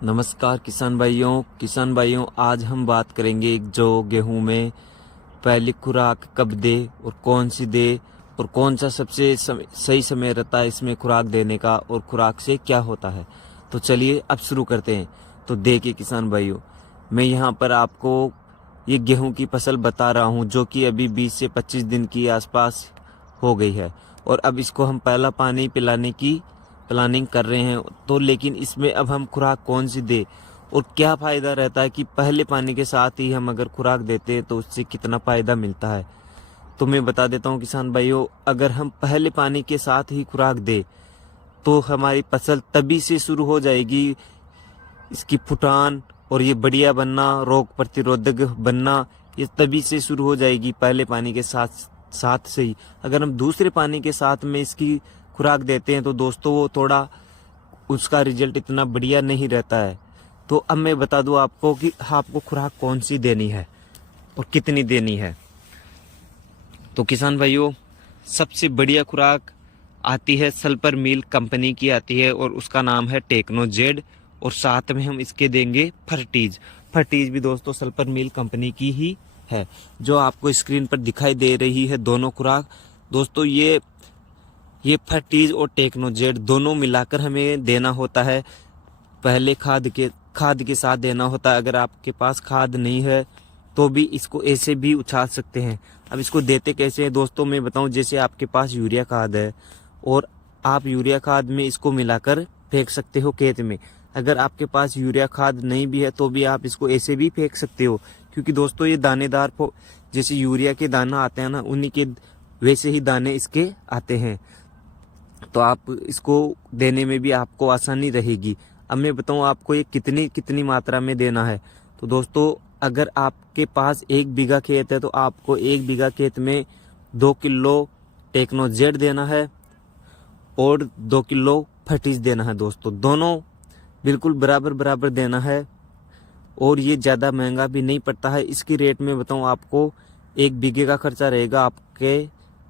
नमस्कार किसान भाइयों आज हम बात करेंगे जो गेहूं में पहली खुराक कब दे और कौन सी दे और कौन सा सबसे सही समय रहता है इसमें खुराक देने का और खुराक से क्या होता है। तो चलिए अब शुरू करते हैं। तो देखिए किसान भाइयों, मैं यहाँ पर आपको ये गेहूं की फसल बता रहा हूँ जो कि अभी 20 से 25 दिन की आसपास हो गई है और अब इसको हम पहला पानी पिलाने की प्लानिंग कर रहे हैं। तो लेकिन इसमें अब हम खुराक कौन सी दे और क्या फ़ायदा रहता है कि पहले पानी के साथ ही हम अगर खुराक देते हैं तो उससे कितना फ़ायदा मिलता है। तो मैं बता देता हूँ किसान भाइयों, अगर हम पहले पानी के साथ ही खुराक दे तो हमारी फसल तभी से शुरू हो जाएगी, इसकी फुटान और ये बढ़िया बनना, रोग प्रतिरोधक बनना, ये तभी से शुरू हो जाएगी पहले पानी के साथ से ही। अगर हम दूसरे पानी के साथ में इसकी खुराक देते हैं तो दोस्तों वो थोड़ा उसका रिजल्ट इतना बढ़िया नहीं रहता है। तो अब मैं बता दूं आपको कि आपको खुराक कौन सी देनी है और कितनी देनी है। तो किसान भाइयों, सबसे बढ़िया खुराक आती है सल्फर मिल कंपनी की आती है और उसका नाम है टेक्नोजेड और साथ में हम इसके देंगे फर्टीज भी दोस्तों सल्फर मिल कंपनी की ही है जो आपको स्क्रीन पर दिखाई दे रही है। दोनों खुराक दोस्तों ये फर्टीज और टेक्नोजेड दोनों मिलाकर हमें देना होता है। पहले खाद के साथ देना होता है। अगर आपके पास खाद नहीं है तो भी इसको ऐसे भी उछाल सकते हैं। अब इसको देते कैसे हैं दोस्तों, मैं बताऊं। जैसे आपके पास यूरिया खाद है और आप यूरिया खाद में इसको मिलाकर फेंक सकते हो खेत में। अगर आपके पास यूरिया खाद नहीं भी है तो भी आप इसको ऐसे भी फेंक सकते हो, क्योंकि दोस्तों ये दानेदार जैसे यूरिया के दाना आते हैं ना, उन्हीं के वैसे ही दाने इसके आते हैं। तो आप इसको देने में भी आपको आसानी रहेगी। अब मैं बताऊं आपको ये कितनी मात्रा में देना है। तो दोस्तों अगर आपके पास 1 बीघा खेत है तो आपको 1 बीघा खेत में 2 किलो टेक्नोजेड देना है और 2 किलो फर्टीज देना है। दोस्तों दोनों बिल्कुल बराबर देना है और ये ज़्यादा महंगा भी नहीं पड़ता है। इसकी रेट में बताऊं आपको, 1 बीघे का खर्चा रहेगा आपके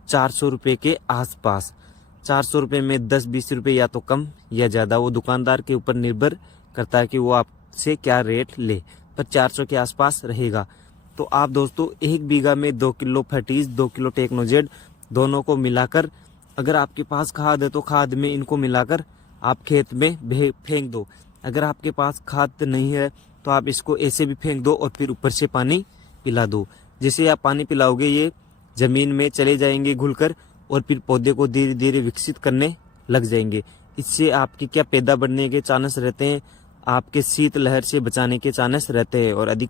400 रुपये के आसपास। 400 रुपये में 10-20 रुपये या तो कम या ज़्यादा, वो दुकानदार के ऊपर निर्भर करता है कि वो आपसे क्या रेट ले, पर 400 के आसपास रहेगा। तो आप दोस्तों 1 बीघा में 2 किलो फर्टीज 2 किलो टेक्नोजेड दोनों को मिलाकर, अगर आपके पास खाद है तो खाद में इनको मिलाकर आप खेत में फेंक दो। अगर आपके पास खाद नहीं है तो आप इसको ऐसे भी फेंक दो और फिर ऊपर से पानी पिला दो। जैसे आप पानी पिलाओगे ये ज़मीन में चले जाएंगे घुलकर और फिर पौधे को धीरे धीरे विकसित करने लग जाएंगे। इससे आपकी क्या पैदा बढ़ने के चांस रहते हैं, आपके शीत लहर से बचाने के चांस रहते हैं और अधिक